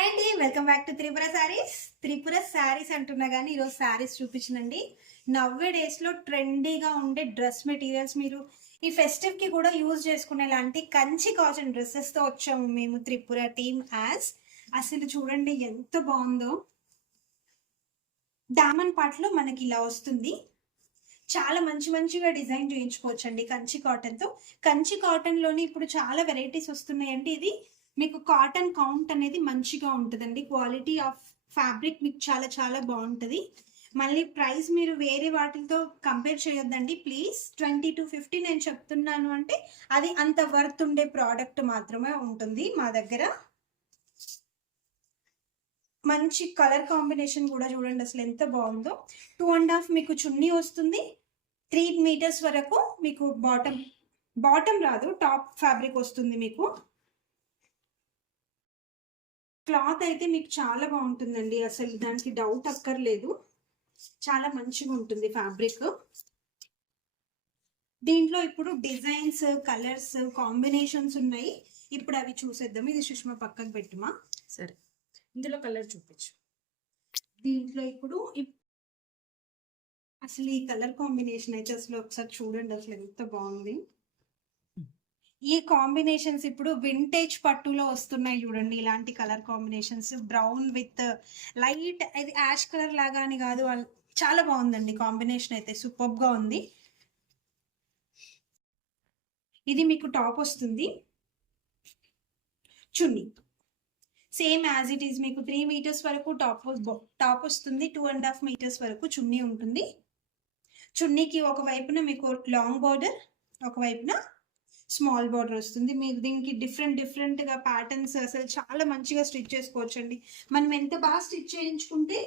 అండి welcome back to Tripura saris. Tripura saris అంటున్నా కానీ ఈరోజు శారీస్ చూపించనండి. నవ్వే డేస్ లో ట్రెండీగా ఉండే డ్రెస్ మెటీరియల్స్ మీరు ఈ ఫెస్టివ్ కి కూడా యూజ్ చేసుకునేలాంటి కంచి కాటన్ డ్రెస్సెస్ తో వచ్చాము మేము త్రిపుర టీమ్ యాజ్. అసలు చూడండి ఎంత బాగుందో. దామన్ పాటలో మనకి ఇలా వస్తుంది. చాలా మంచి మంచిగా డిజైన్ చేయించుకోవచ్చు అండి కంచి కాటన్ తో. కంచి కాటన్ లోని ఇప్పుడు చాలా వెరైటీస్ వస్తున్నాయండి. ఇది మీకు కాటన్ కౌంట్ అనేది మంచిగా ఉంటుందండి. క్వాలిటీ ఆఫ్ ఫ్యాబ్రిక్ మీకు చాలా చాలా బాగుంటుంది. మళ్ళీ ప్రైస్ మీరు వేరే వాటితో కంపేర్ చేయొద్దండి ప్లీజ్. 20 to 50 నేను చెప్తున్నాను అంటే అది అంత వర్త్ ఉండే ప్రోడక్ట్ మాత్రమే ఉంటుంది మా దగ్గర. మంచి కలర్ కాంబినేషన్ కూడా చూడండి అసలు ఎంత బాగుందో. 2.5 మీకు చున్నీ వస్తుంది. 3 meters వరకు మీకు బాటమ్ రాదు, టాప్ ఫ్యాబ్రిక్ వస్తుంది మీకు. క్లాత్ అయితే మీకు చాలా బాగుంటుందండి, అసలు దానికి డౌట్ అక్కర్లేదు. చాలా మంచిగా ఉంటుంది ఫ్యాబ్రిక్. దీంట్లో ఇప్పుడు డిజైన్స్, కలర్స్, కాంబినేషన్స్ ఉన్నాయి. ఇప్పుడు అవి చూసేద్దాం. ఇది సుష్మా పక్కకు పెట్టుమా. సరే, ఇందులో కలర్ చూపించు. దీంట్లో ఇప్పుడు అసలు ఈ కలర్ కాంబినేషన్ అయితే అసలు ఒకసారి చూడండి, అసలు ఎంత బాగుంది. ఈ కాంబినేషన్స్ ఇప్పుడు వింటేజ్ పట్టులో వస్తున్నాయి చూడండి. ఇలాంటి colour combinations, brown with light, అది యాష్ కలర్ లాగా అని కాదు, చాలా బాగుందండి కాంబినేషన్ అయితే, సూపర్ గా ఉంది. ఇది మీకు టాప్ వస్తుంది, చున్నీ సేమ్ యాజ్ ఇట్ ఈస్ మీకు 3 meters వరకు టాప్ వస్తుంది. 2.5 meters వరకు చున్నీ ఉంటుంది. చున్నీకి ఒకవైపున మీకు లాంగ్ బార్డర్, ఒకవైపున స్మాల్ బార్డర్ వస్తుంది. మీరు దీనికి డిఫరెంట్గా ప్యాటర్న్స్ అసలు చాలా మంచిగా స్టిచ్ చేసుకోవచ్చు అండి. మనం ఎంత బాగా స్టిచ్ చేయించుకుంటే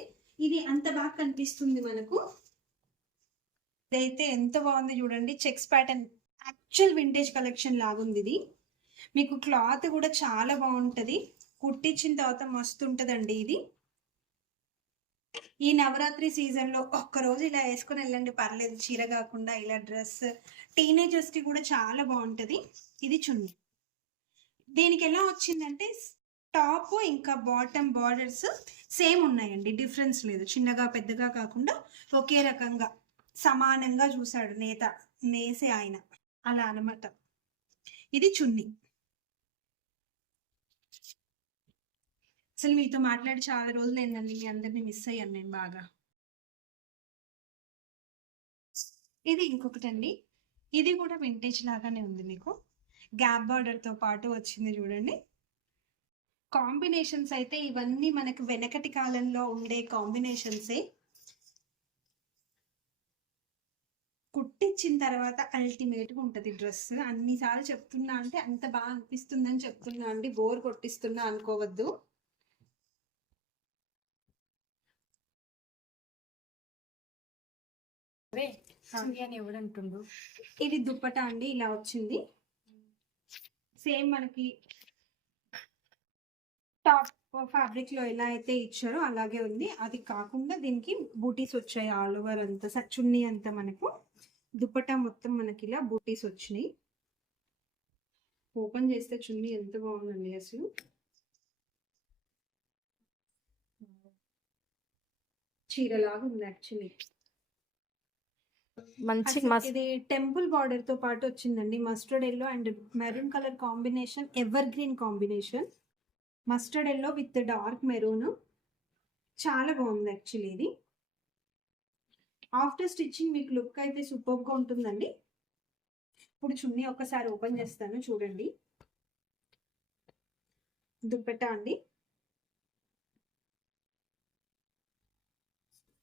ఇది అంత బాగా కనిపిస్తుంది మనకు. ఇదైతే ఎంత బాగుంది చూడండి, checks pattern, actual vintage collection లాగుంది ఇది. మీకు క్లాత్ కూడా చాలా బాగుంటుంది, కుట్టించిన తర్వాత మస్తు ఉంటుందండి ఇది. ఈ నవరాత్రి సీజన్ లో ఒక్కరోజు ఇలా వేసుకుని వెళ్ళండి పర్లేదు, చీర కాకుండా ఇలా డ్రెస్. టీనేజర్స్ కి కూడా చాలా బాగుంటది. ఇది చున్నీ. దీనికి ఎలా వచ్చిందంటే టాప్ ఇంకా బాటమ్ బార్డర్స్ సేమ్ ఉన్నాయండి, డిఫరెన్స్ లేదు. చిన్నగా పెద్దగా కాకుండా ఒకే రకంగా సమానంగా చూసాడు నేసే ఆయన, అలా అనమాట. ఇది చున్నీ. అసలు మీతో మాట్లాడి చాలా రోజులు ఏందండి, మీ అందరినీ మిస్ అయ్యాను నేను బాగా. ఇది ఇంకొకటి అండి, ఇది కూడా వింటేజ్ లాగానే ఉంది. మీకు గ్యాప్ బార్డర్ తో పాటు వచ్చింది చూడండి. కాంబినేషన్స్ అయితే ఇవన్నీ మనకు వెనకటి కాలంలో ఉండే కాంబినేషన్సే. కుట్టించిన తర్వాత అల్టిమేట్ గా ఉంటది డ్రెస్. అన్నిసార్లు చెప్తున్నా అంటే అంత బాగా అనిపిస్తుందని చెప్తున్నా అండి, బోర్ కొట్టిస్తున్నా అనుకోవద్దు. ఇది దుప్పటా అండి, ఇలా వచ్చింది. సేమ్ మనకి టాప్ ఫ్యాబ్రిక్ లో ఎలా అయితే ఇచ్చారో అలాగే ఉంది. అది కాకుండా దీనికి బూటీస్ వచ్చాయి ఆల్ ఓవర్ అంతా, చున్నీ అంతా మనకు. దుప్పటా మొత్తం మనకి ఇలా బూటీస్ వచ్చినాయి. ఓపెన్ చేస్తే చున్నీ ఎంత బాగుందండి అసలు. చీరలాగా ఉంది యాక్చువల్లీ. మంచి ఇది టెంపుల్ బార్డర్ తో పాటు వచ్చిందండి. Mustard yellow and maroon colour combination, ever green combination. Mustard yellow with dark maroon, చాలా బాగుంది యాక్చువల్లీ ఇది. ఆఫ్టర్ స్టిచ్చింగ్ మీకు లుక్ అయితే సూపర్ గా ఉంటుందండి. ఇప్పుడు చున్నీ ఒక్కసారి ఓపెన్ చేస్తాను చూడండి. దుప్పట్టా అండి,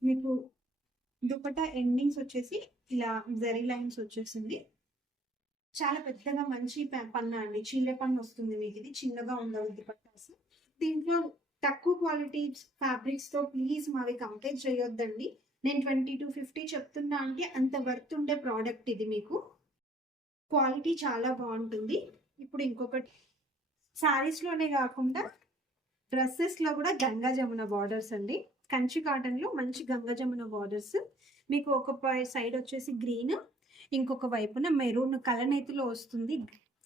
మీకు దుపట్టా ఎండింగ్స్ వచ్చేసి ఇలా జరీ లైన్స్ వచ్చేసింది. చాలా పెద్దగా మంచి పన్నా అండి, చీర పన్ను వస్తుంది మీకు. ఇది చిన్నగా ఉండవు దుపట్టాస్. దీంట్లో తక్కువ క్వాలిటీ ఫ్యాబ్రిక్స్ తో ప్లీజ్ మావి కంపేర్ చేయొద్దండి. నేను 20 to 50 చెప్తున్నా అంటే అంత వర్త్ ఉండే ప్రోడక్ట్ ఇది. మీకు క్వాలిటీ చాలా బాగుంటుంది. ఇప్పుడు ఇంకొకటి, శారీస్ లోనే కాకుండా డ్రెస్సెస్ లో కూడా గంగా జమున బార్డర్స్ అండి. కంచి కాటన్ లో మంచి గంగా జమున బార్డర్స్ మీకు. ఒక సైడ్ వచ్చేసి గ్రీన్, ఇంకొక వైపున మెరూన్ కలనేతిలో వస్తుంది.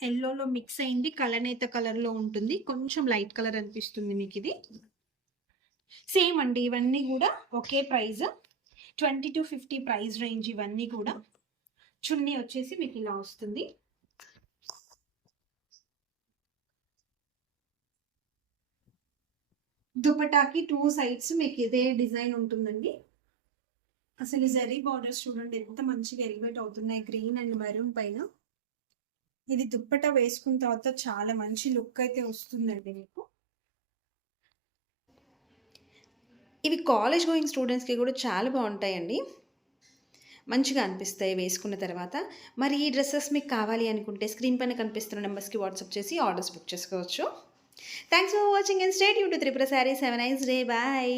ఎల్లోలో మిక్స్ అయింది, కలనేత కలర్లో ఉంటుంది, కొంచెం లైట్ కలర్ అనిపిస్తుంది మీకు ఇది. సేమ్ అండి, ఇవన్నీ కూడా ఒకే ప్రైస్, 20 to 50 ప్రైస్ రేంజ్ ఇవన్నీ కూడా. చున్నీ వచ్చేసి మీకు ఇలా వస్తుంది. దుపటాకి 2 సైడ్స్ మీకు ఇదే డిజైన్ ఉంటుందండి. అసలు ఈ జరీ బార్డర్స్ చూడండి ఎంత మంచిగా ఎలివేట్ అవుతున్నాయి గ్రీన్ అండ్ మెరూన్ పైన. ఇది దుప్పటా వేసుకున్న తర్వాత చాలా మంచి లుక్ అయితే వస్తుందండి మీకు. ఇవి కాలేజ్ గోయింగ్ స్టూడెంట్స్కి కూడా చాలా బాగుంటాయండి, మంచిగా అనిపిస్తాయి వేసుకున్న తర్వాత. మరి ఈ డ్రెస్సెస్ మీకు కావాలి అనుకుంటే స్క్రీన్ పైన కనిపిస్తున్న నెంబర్స్కి వాట్సాప్ చేసి ఆర్డర్స్ బుక్ చేసుకోవచ్చు. Thanks for watching and stay tune to Tripura Sarees. Have a nice day. Bye.